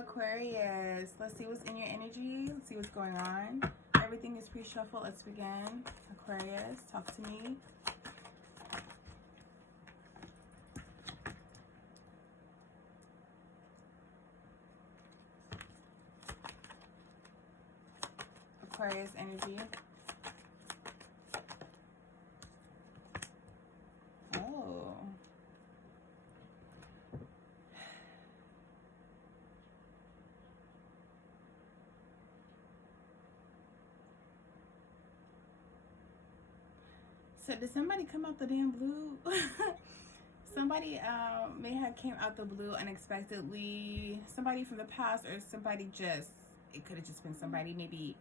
Aquarius, let's see what's in your energy. Let's see what's going on. Everything is pre-shuffle. Let's begin. Aquarius, talk to me. Aquarius energy. Oh. So did somebody come out the damn blue? Somebody may have came out the blue unexpectedly. Somebody from the past, or somebody just, it could have just been somebody maybe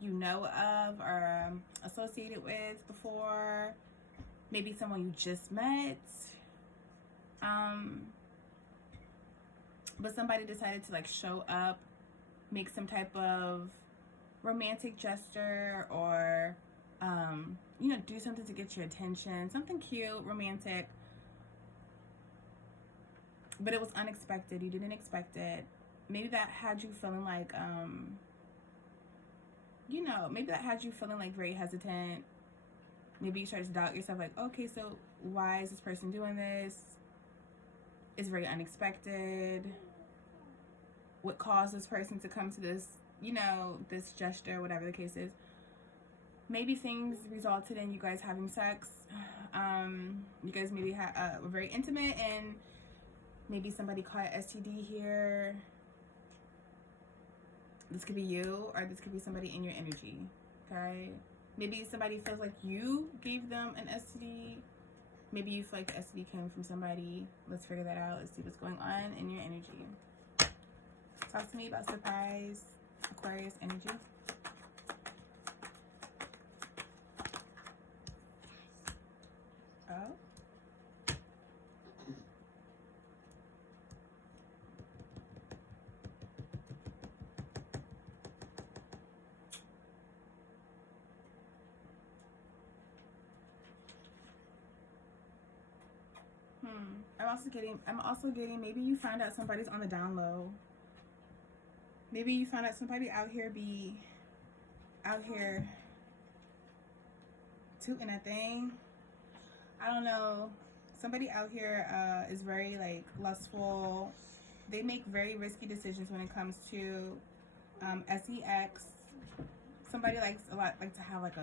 you know of or associated with before. Maybe someone you just met. But somebody decided to like show up, make some type of romantic gesture, or you know, do something to get your attention, something cute, romantic, but it was unexpected. You didn't expect it. Maybe that had you feeling like you know, maybe that had you feeling like very hesitant. Maybe you started to doubt yourself, like, okay, so why is this person doing this? It's very unexpected. What caused this person to come to this, you know, this gesture, whatever the case is. Maybe things resulted in you guys having sex. You guys maybe were very intimate, and maybe somebody caught STD here. This could be you, or this could be somebody in your energy, okay? Maybe somebody feels like you gave them an STD. Maybe you feel like the STD came from somebody. Let's figure that out. Let's see what's going on in your energy. Talk to me about surprise, Aquarius energy. Oh. I'm also getting maybe you found out somebody's on the down low. Maybe you found out somebody out here tooting a thing. I don't know. Somebody out here is very like lustful. They make very risky decisions when it comes to sex. Somebody likes a lot like to have like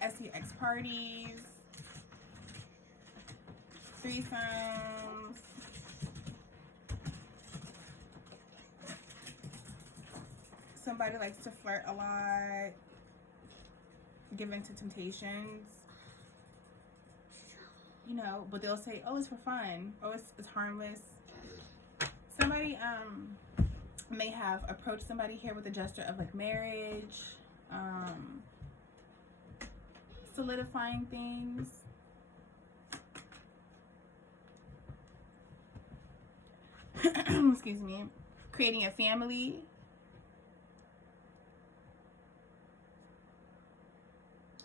sex parties, threesomes. Somebody likes to flirt a lot, give in to temptations, you know, but they'll say, oh, it's for fun, oh, it's harmless. Somebody may have approached somebody here with a gesture of like marriage, solidifying things. Excuse me. Creating a family.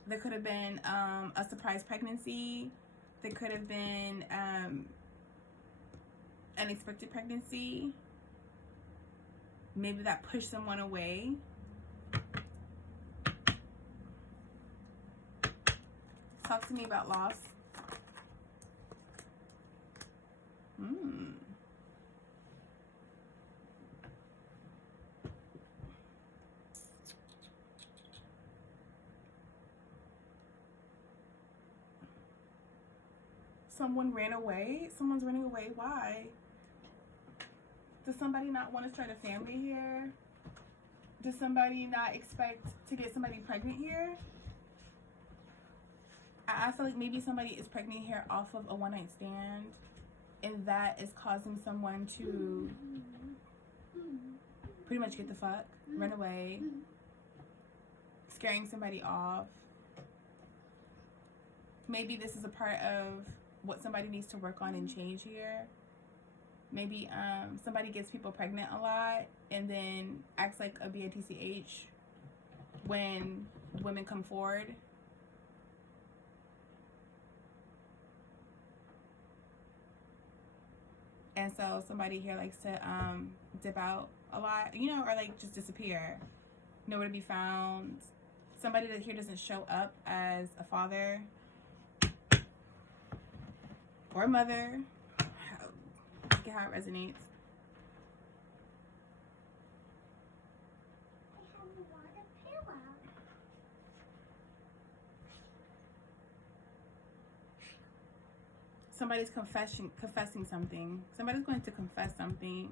There could have been a surprise pregnancy. There could have been unexpected pregnancy. Maybe that pushed someone away. Talk to me about loss. Someone ran away. Someone's running away. Why? Does somebody not want to start a family here? Does somebody not expect to get somebody pregnant here? I feel like maybe somebody is pregnant here off of a one-night stand, and that is causing someone to pretty much get the fuck, run away, scaring somebody off. Maybe this is a part of what somebody needs to work on and change here. Maybe somebody gets people pregnant a lot and then acts like a bitch when women come forward. And so somebody here likes to dip out a lot, you know, or like just disappear, nowhere to be found. Somebody that here doesn't show up as a father or mother. Look at how it resonates. Somebody's confessing something. Somebody's going to confess something.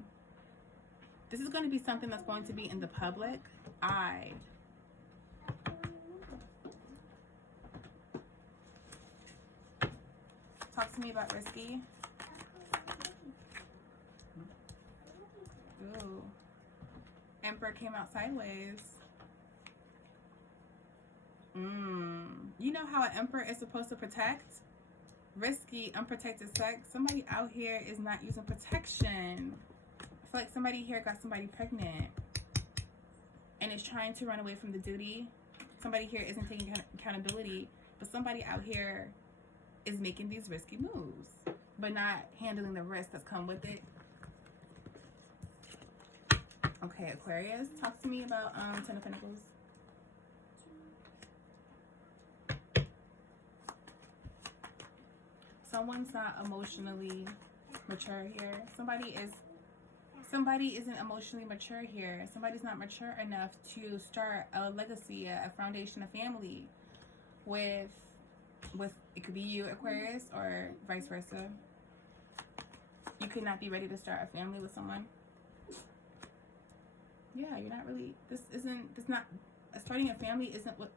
This is going to be something that's going to be in the public eye. Talk to me about risky. Ooh. Emperor came out sideways. You know how an emperor is supposed to protect? Risky, unprotected sex. Somebody out here is not using protection. I feel like somebody here got somebody pregnant and is trying to run away from the duty. Somebody here isn't taking accountability, but somebody out here is making these risky moves, but not handling the risk that's come with it. Okay, Aquarius, talk to me about Ten of Pentacles. Someone's not emotionally mature here. Somebody isn't emotionally mature here. Somebody's not mature enough to start a legacy, a foundation, a family with it could be you, Aquarius, or vice versa. You could not be ready to start a family with someone. Yeah, you're not really, starting a family isn't what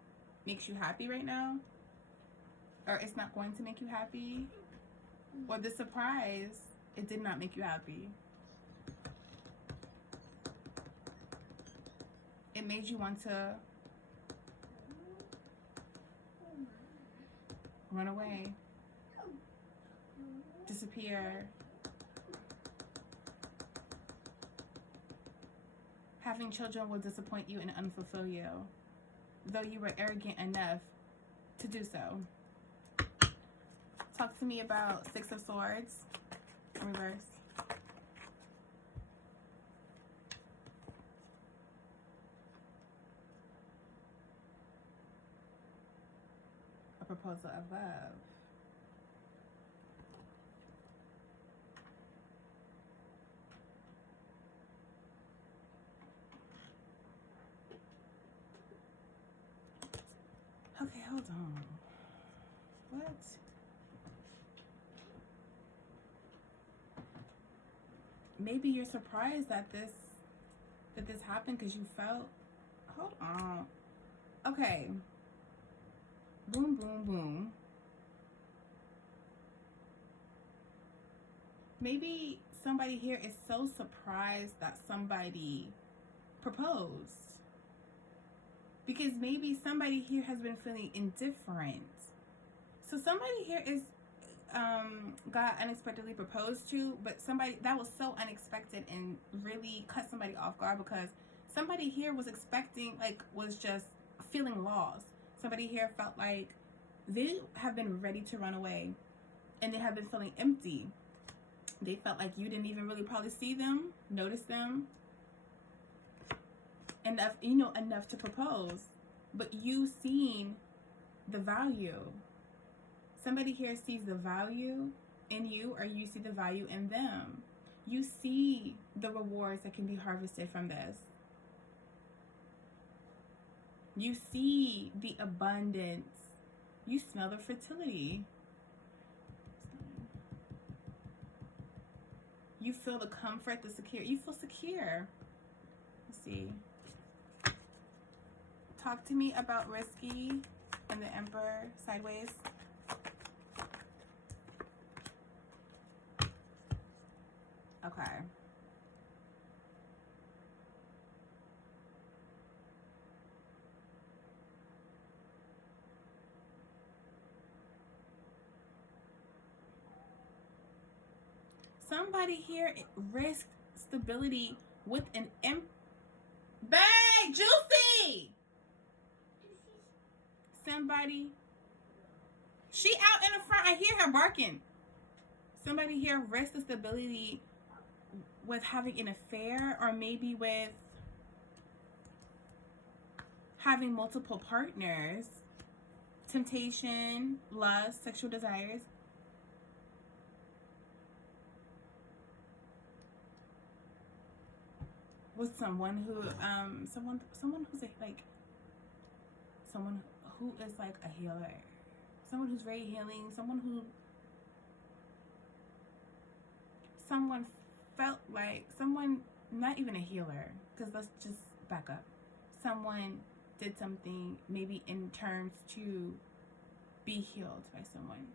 makes you happy right now. Or it's not going to make you happy. Or the surprise, it did not make you happy. It made you want to run away, disappear. Having children will disappoint you and unfulfill you, though you were arrogant enough to do so. Talk to me about Six of Swords in reverse. A proposal of love. Okay, hold on. What? Maybe you're surprised that this happened because you felt. Hold on. Okay. Boom, boom, boom. Maybe somebody here is so surprised that somebody proposed. Because maybe somebody here has been feeling indifferent. So somebody here is got unexpectedly proposed to, but somebody that was so unexpected and really cut somebody off guard, because somebody here was expecting, was just feeling lost. Somebody here felt like they have been ready to run away and they have been feeling empty. They felt like you didn't even really probably see them, notice them enough to propose, but you seen the value. Somebody here sees the value in you, or you see the value in them. You see the rewards that can be harvested from this. You see the abundance. You smell the fertility. You feel the comfort, the security. You feel secure. Let's see. Talk to me about risky and the Emperor sideways. Okay. Somebody here risked stability with an Bae, Juicy! Somebody. She out in the front. I hear her barking. Somebody here risked the stability with having an affair, or maybe with having multiple partners, temptation, lust, sexual desires. With someone who, someone who's like someone who is like a healer, someone who's very healing, someone felt like, someone, not even a healer, because let's just back up. Someone did something maybe in terms to be healed by someone.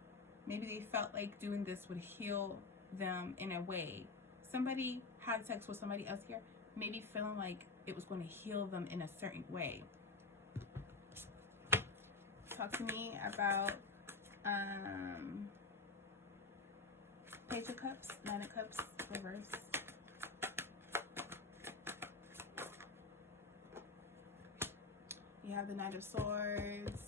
Maybe they felt like doing this would heal them in a way. Somebody had sex with somebody else here, maybe feeling like it was going to heal them in a certain way. Talk to me about Page of Cups, Nine of Cups, reverse. You have the Knight of Swords.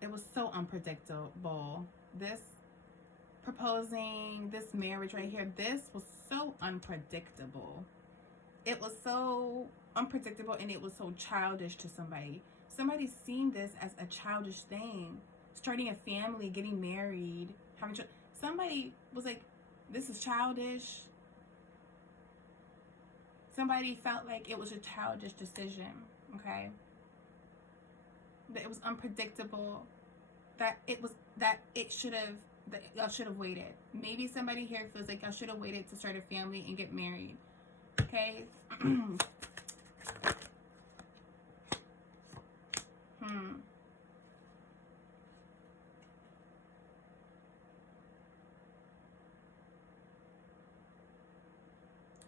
It was so unpredictable. This proposing, this marriage right here, this was so unpredictable. It was so unpredictable, and it was so childish to somebody. Somebody's seen this as a childish thing. Starting a family, getting married, having children. Somebody was like, this is childish. Somebody felt like it was a childish decision, okay? That it was unpredictable. That y'all should have waited. Maybe somebody here feels like y'all should have waited to start a family and get married, okay?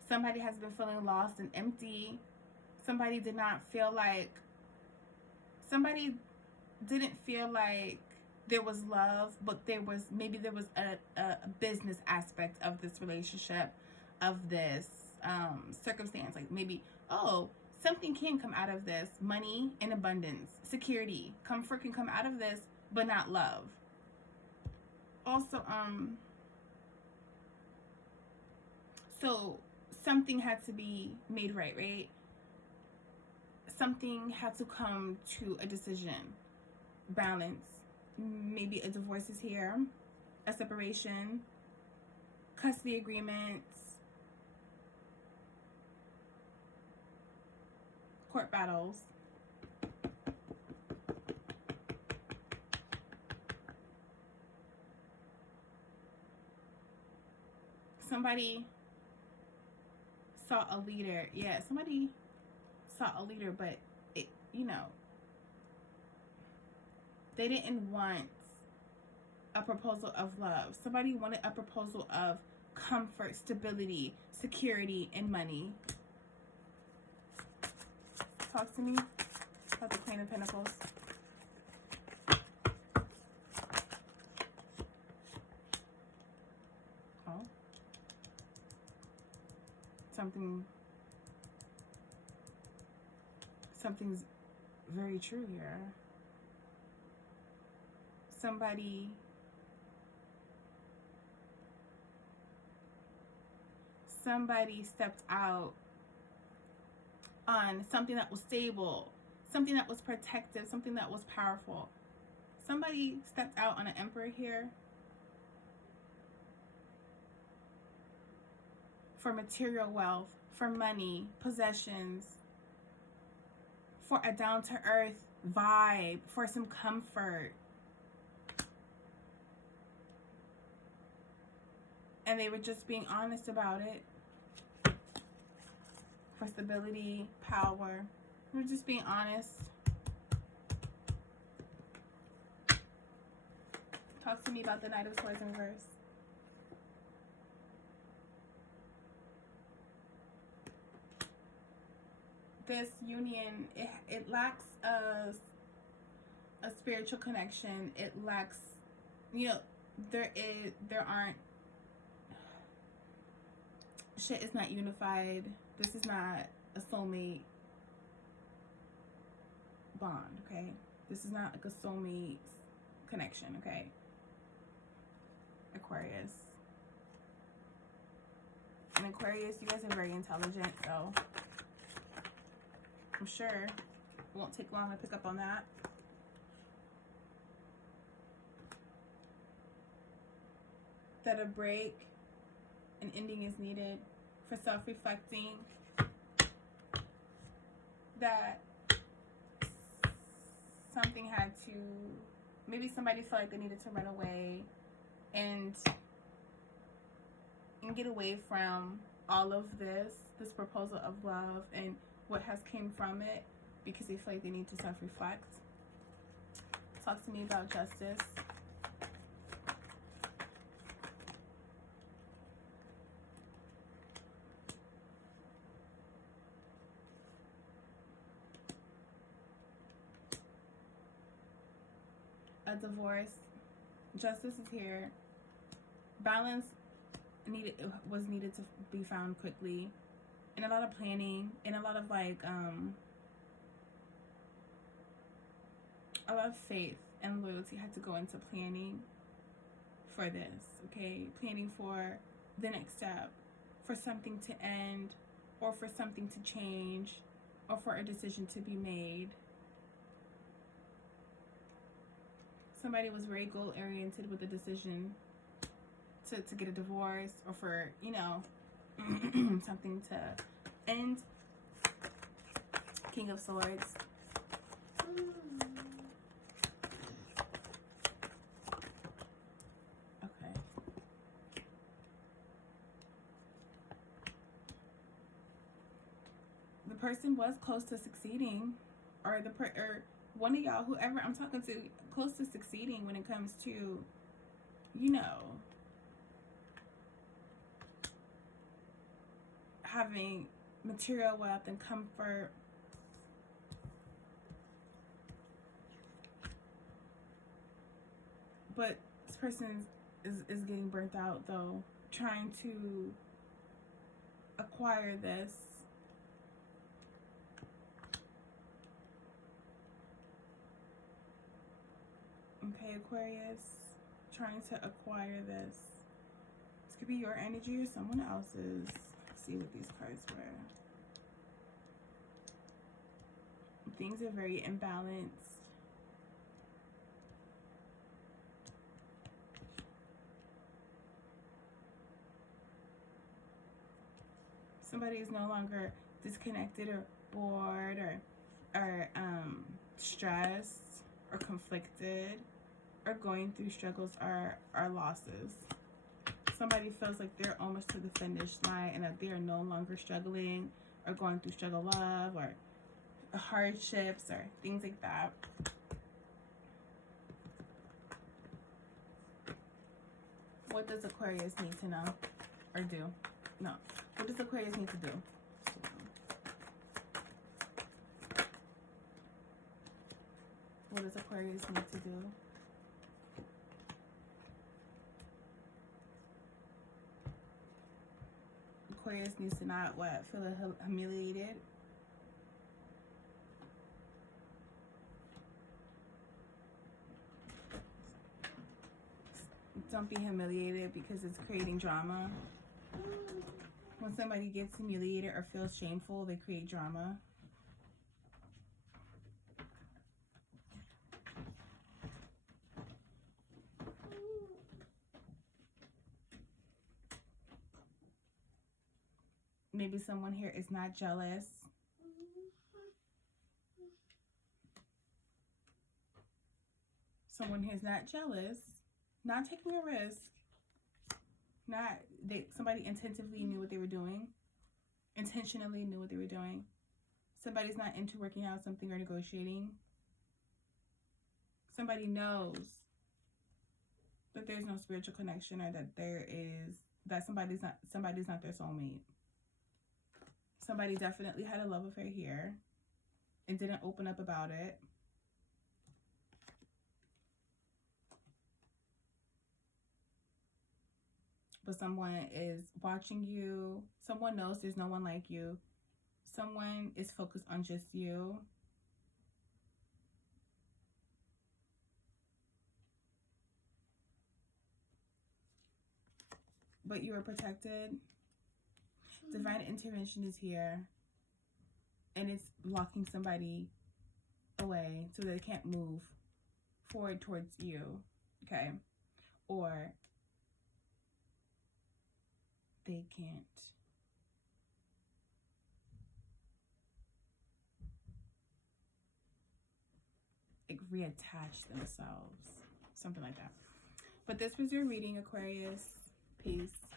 Somebody has been feeling lost and empty. Somebody didn't feel like there was love, but maybe there was a business aspect of this relationship, of this circumstance. Like maybe, oh, something can come out of this. Money and abundance, security, comfort can come out of this, but not love. Also, so something had to be made right? Something had to come to a decision, balance. Maybe a divorce is here, a separation, custody agreements, court battles. Somebody saw a leader. Yeah, somebody saw a leader, but it, they didn't want a proposal of love. Somebody wanted a proposal of comfort, stability, security, and money. Talk to me about the Queen of Pentacles. Oh. Something's very true here. Somebody stepped out on something that was stable, something that was protective, something that was powerful. Somebody stepped out on an Emperor here for material wealth, for money, possessions, for a down-to-earth vibe, for some comfort. And they were just being honest about it. For stability, power. They were just being honest. Talk to me about the Knight of Swords in reverse. This union, it lacks a spiritual connection. It lacks, there aren't, shit is not unified. This is not a soulmate bond, okay? This is not like a soulmate connection, okay? Aquarius. And Aquarius, you guys are very intelligent, so I'm sure it won't take long to pick up on that. That a break, an ending is needed for self-reflecting. That something had to, maybe somebody felt like they needed to run away and get away from all of this proposal of love and what has came from it, because they feel like they need to self-reflect. Talk to me about justice. A divorce. Justice is here. Balance was needed to be found quickly, and a lot of planning, and a lot of like a lot of faith and loyalty had to go into planning for this. Okay, planning for the next step, for something to end, or for something to change, or for a decision to be made. Somebody was very goal oriented with the decision to get a divorce, or for, you know, something to end. King of Swords. Okay. The person was close to succeeding, or or one of y'all, whoever I'm talking to, close to succeeding when it comes to, you know, having material wealth and comfort. But this person is getting burnt out, though, trying to acquire this. Okay, Aquarius, trying to acquire this. This could be your energy or someone else's. Let's see what these cards were. Things are very imbalanced. Somebody is no longer disconnected or bored or stressed or conflicted or going through struggles or losses. Somebody feels like they're almost to the finish line and that they are no longer struggling or going through struggle love or hardships or things like that. What does Aquarius need to know or do? No. What does Aquarius need to do? What does Aquarius need to do? Aquarius needs to not, what, feel humiliated? Don't be humiliated because it's creating drama. When somebody gets humiliated or feels shameful, they create drama. Maybe someone here is not jealous. Someone here is not jealous, not taking a risk. Somebody intentionally knew what they were doing. Intentionally knew what they were doing. Somebody's not into working out something or negotiating. Somebody knows that there's no spiritual connection, or that somebody's not their soulmate. Somebody definitely had a love affair here and didn't open up about it. But someone is watching you. Someone knows there's no one like you. Someone is focused on just you. But you are protected. Divine intervention is here, and it's locking somebody away so they can't move forward towards you, okay? Or they can't like reattach themselves, something like that. But this was your reading, Aquarius. Peace.